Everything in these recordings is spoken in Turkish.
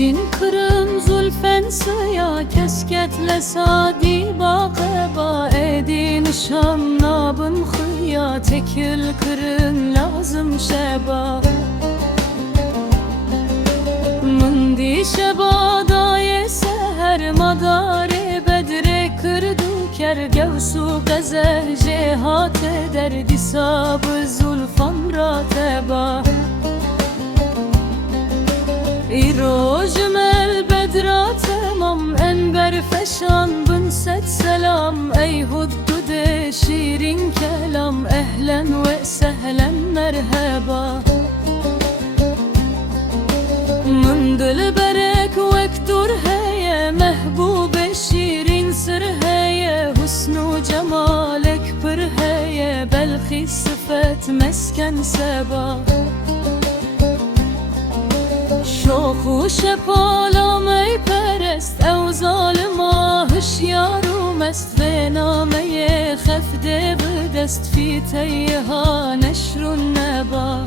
Çin kırım zulfen sıya kesketle sadi bağeba edi nişan nabın hıya tekil kırın lazım şeba Mındi şeba daye seher madari bedre kırdu ker gevsu geze cihat eder disabı zulfan rateba İrojmel bedra temam enber feşan bin set selam Ey huddude şirin kelam ehlen ve sehlen merhaba Min dil berek vektur heye mehbube şirin sır heye Husnu cemalek pır heye belki sıfet mesken seba شوخو شپالام ای پرست او ظالما هشیارو مست به نامه خفده بدست فی تیها نشر النبا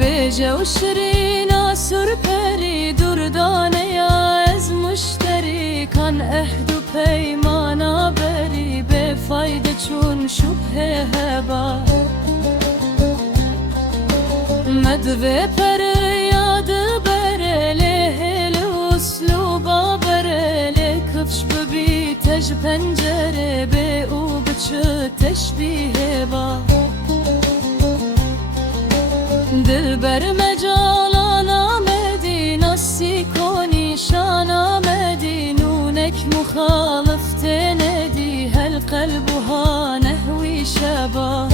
بجو شرینا سرپری دردانه یا از مشتری کان عهد و پیمانا بری به فایده چون شبه هبا مدوه پر یاد برله هل اسلوبا برله کفش ببی تج پنجره به او بچه تشبیه با دل بر مجالان آمدی نسی کنی شان آمدی نونک مخالف تندی هل قلبها نهوی شبا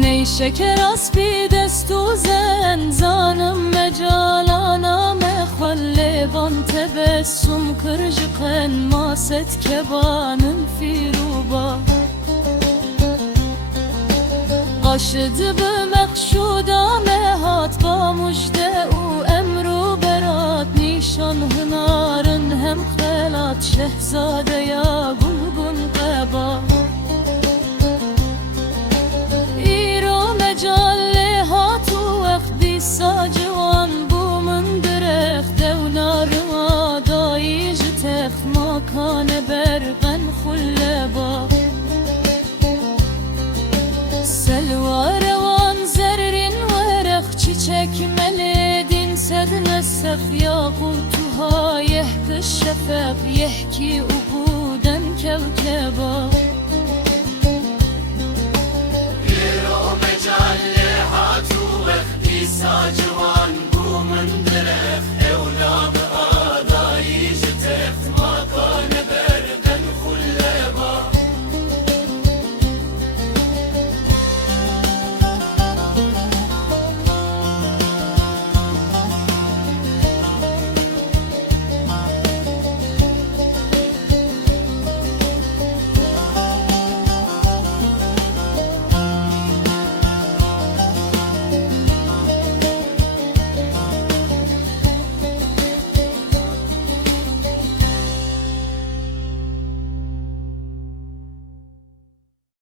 نی شکر اسبی دستو زنزانم مجالانا مخلبان تبسم کرجقن ماست کبانم فی روبا قاشد بمخشودا مهات با مجده او امرو برات نیشان هنارن هم خلات شهزاده یا گلگون قبا ساجوان بو من درخت و نارما دایج تخ مکان برغن خلبا سلوار وان زرین ورق çiçek meledin سد نسخ ياقوتها يحكي الشفق يحكي أبودا كوكبا يرو مجال هاتو وخدي ساجو